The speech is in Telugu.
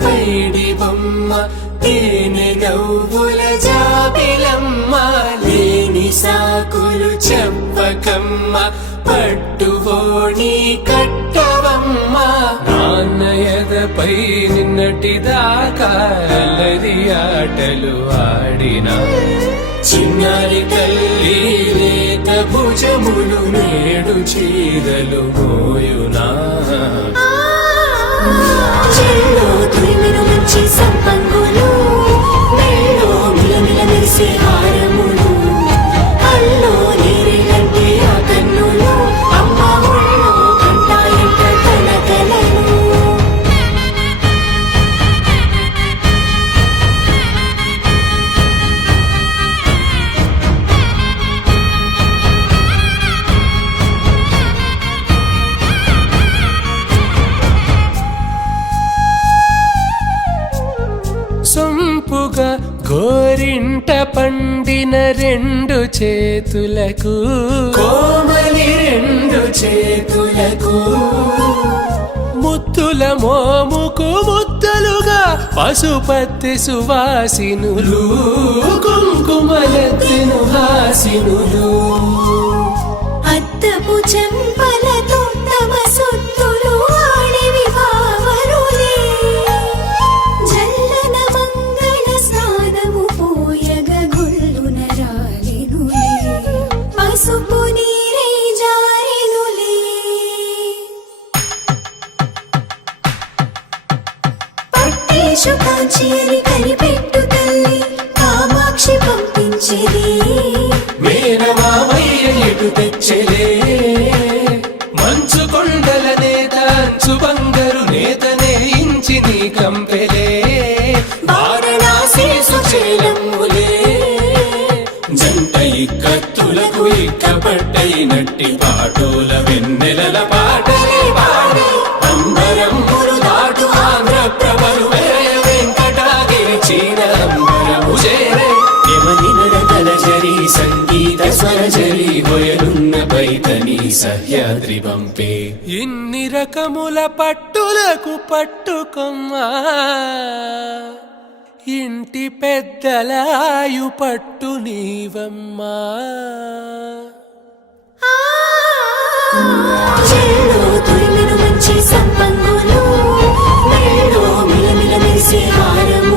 పైడి బొమ్మ తేనె నవ్వుల జాబిలమ్మ లేని సాకులు చెప్పకమ్మ పట్టువోణి కట్టవమ్మ నాన్నయదపై నిన్నటిదాకా అల్లరి ఆటలు ఆడినా చిన్నారి తల్లి లేత భుజములు నేడు చీరలు మోయునా చెల్లో తురిమిన మంచి సంపంగులు మెళ్ళో మిలమిల మెరిసే హారములు అల్లో నీరిలంటే ఆ కన్నులు అమ్మ ఒళ్ళో కంటాయంట కలకలను సొంపుగా గోరింట పండిన రెండు చేతులకు కోమలి రెండు చేతులకు ముత్తుల మోముకు ముద్దలుగా పశుపతి సువాసినులు కుంకుమలెత్తిను హాసినులు అద్దపు చెంపలతో తమ సొత్తులు ఆడివి భావరులే జల్లన మంగళ స్నానము పోయగ గుల్లున రాలినులే పసుపు నీరే జారినులే పట్టేశు కాంచేరి కనిపెట్టు తల్లి కామాక్షి పంపించేది మేనమామయ్య ఎటు తెచ్చలే మంచు కొండల నేత అంచు బంగారు నేతనే ఇంచి నీ కంపెలే వారణాసి సుచేలమ్ములే జంట ఇక్కత్తులకు ఇక్కపట్టైనట్టి పాటోల వెన్నెలల పాటలే పాడే అంబరమ్ములు దాటు ఆంధ్ర ప్రభలు వెంకటాగిరి చీన అంబరము చేరే యమని నడకల జరి సంగీత స్వరజరి హొయలున్న పైతని సహ్యాద్రి పంపే ఇన్ని రకముల పట్టులకు పట్టుకొమ్మా ఇంటి పెద్దలాయు పట్టు నీవమ్మా చెల్లో తురిమిన మంచి సంపంగులు మెళ్ళో మిలమిల మెరిసే హారం